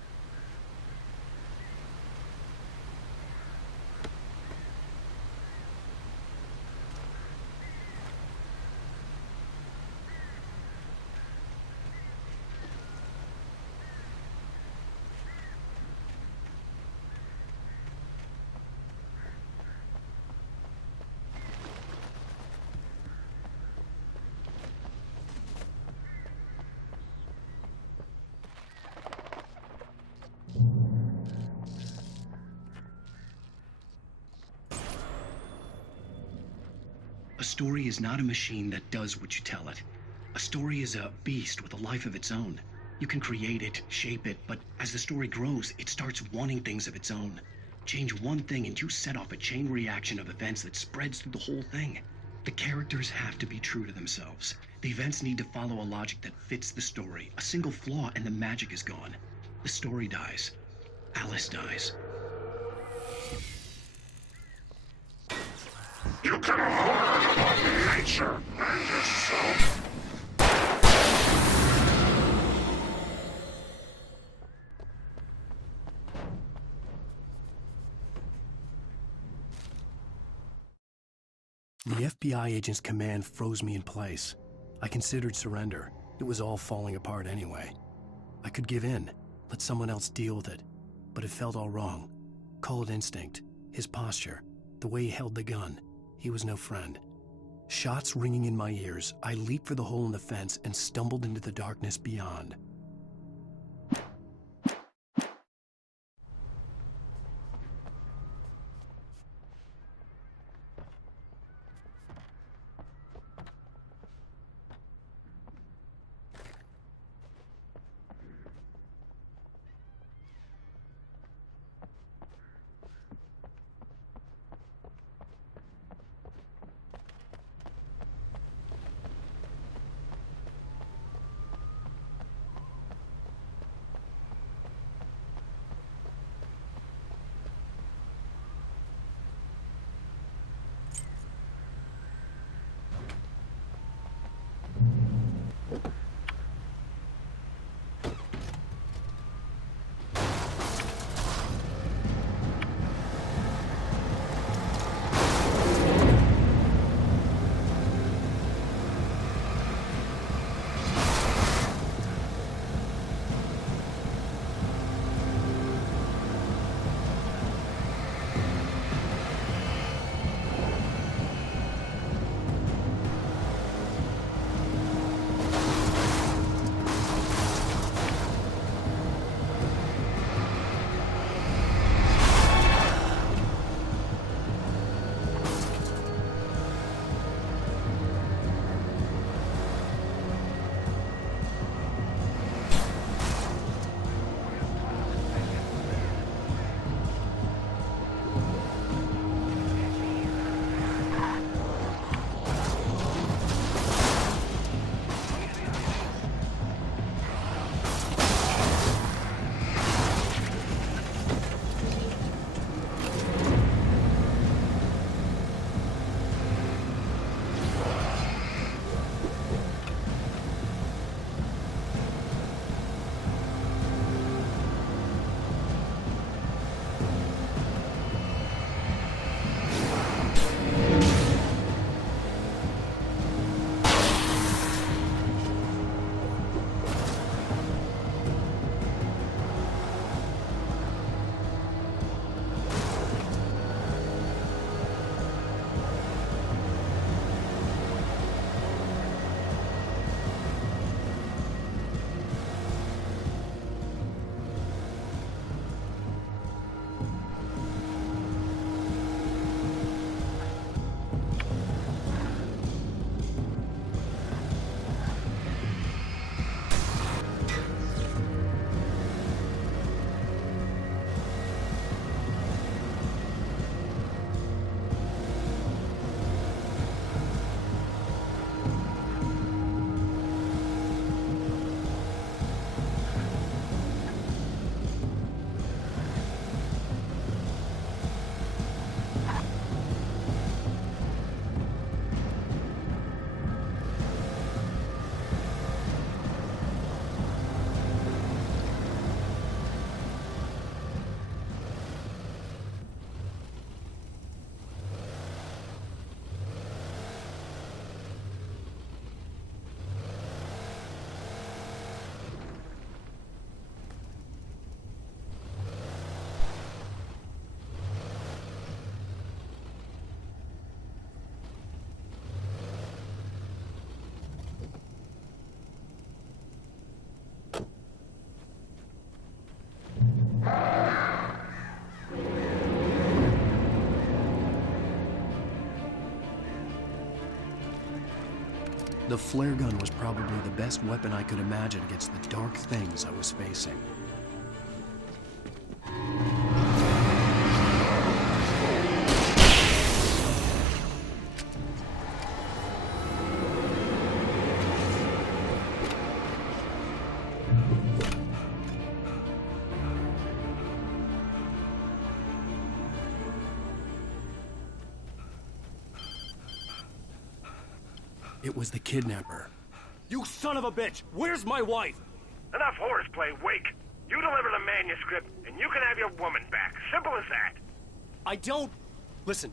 A story is not a machine that does what you tell it. A story is a beast with a life of its own. You can create it, shape it, but as the story grows, it starts wanting things of its own. Change one thing and you set off a chain reaction of events that spreads through the whole thing. The characters have to be true to themselves. The events need to follow a logic that fits the story. A single flaw and the magic is gone. The story dies. Alice dies. You can learn about nature and yourself. The FBI agent's command froze me in place. I considered surrender. It was all falling apart anyway. I could give in, let someone else deal with it, but it felt all wrong. Call it instinct, his posture, the way he held the gun. He was no friend. Shots ringing in my ears, I leaped for the hole in the fence and stumbled into the darkness beyond. The flare gun was probably the best weapon I could imagine against the dark things I was facing. It was the kidnapper. You son of a bitch! Where's my wife? Enough horseplay, Wake. You deliver the manuscript, and you can have your woman back. Simple as that. I don't... Listen.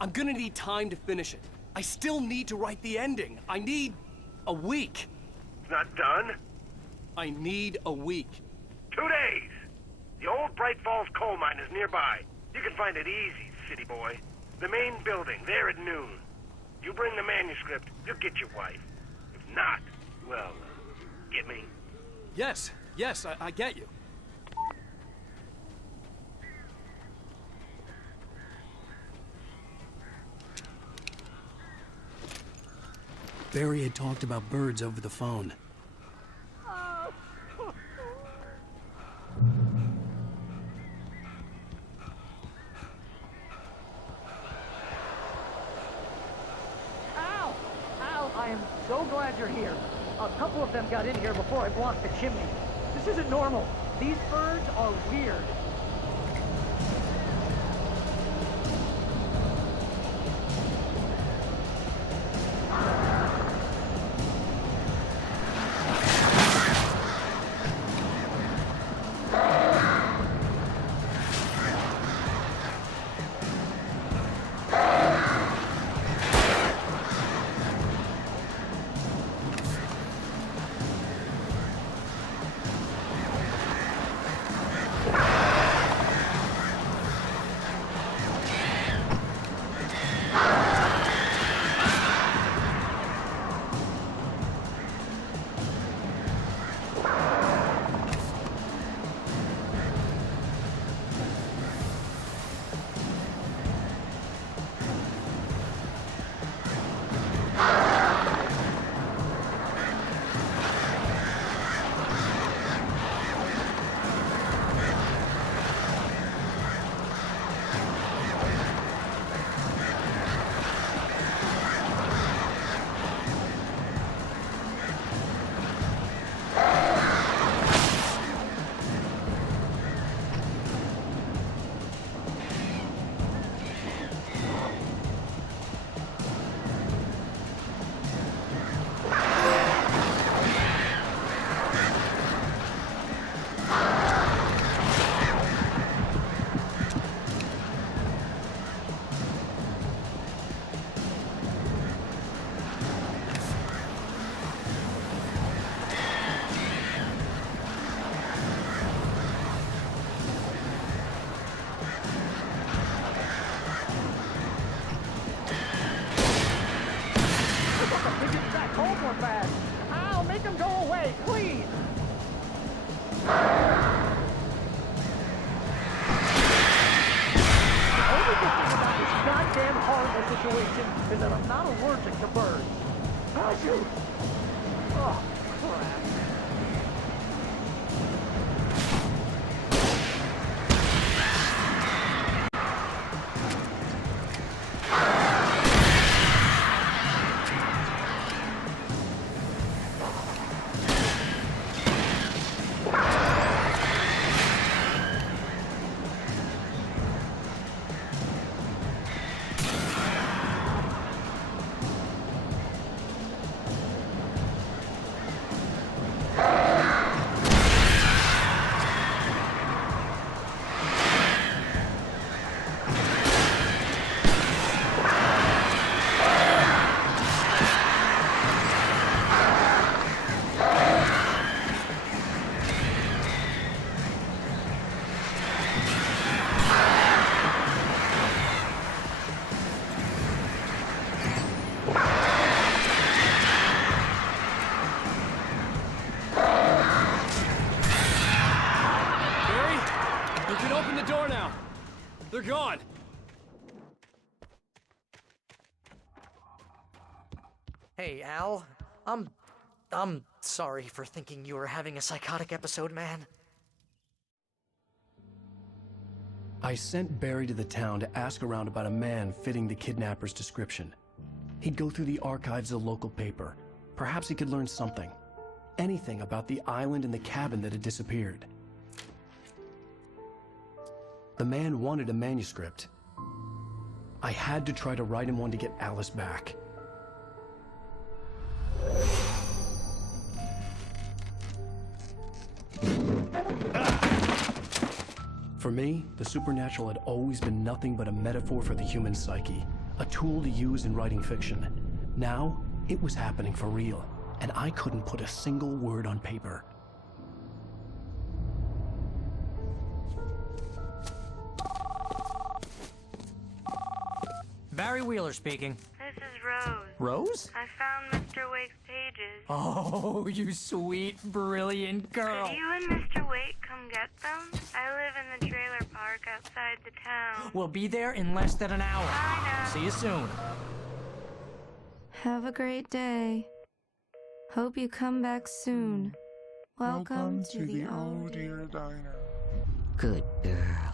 I'm gonna need time to finish it. I still need to write the ending. I need... a week. It's not done? I need a week. 2 days. The old Bright Falls coal mine is nearby. You can find it easy, city boy. The main building, there at noon. You bring the manuscript, you'll get your wife. If not, well, get me? Yes, I get you. Barry had talked about birds over the phone. I am so glad you're here. A couple of them got in here before I blocked the chimney. This isn't normal. These birds are weird. Situation is that I'm not allergic to birds. Ah, shoot! Oh, crap. They're gone! Hey, Al. I'm sorry for thinking you were having a psychotic episode, man. I sent Barry to the town to ask around about a man fitting the kidnapper's description. He'd go through the archives of the local paper. Perhaps he could learn something. Anything about the island and the cabin that had disappeared. The man wanted a manuscript. I had to try to write him one to get Alice back. For me, the supernatural had always been nothing but a metaphor for the human psyche, a tool to use in writing fiction. Now, it was happening for real, and I couldn't put a single word on paper. Barry Wheeler speaking. This is Rose. Rose? I found Mr. Wake's pages. Oh, you sweet, brilliant girl. Could you and Mr. Wake come get them? I live in the trailer park outside the town. We'll be there in less than an hour. Bye now. See you soon. Have a great day. Hope you come back soon. Welcome to the Oh Dear Diner. Good girl.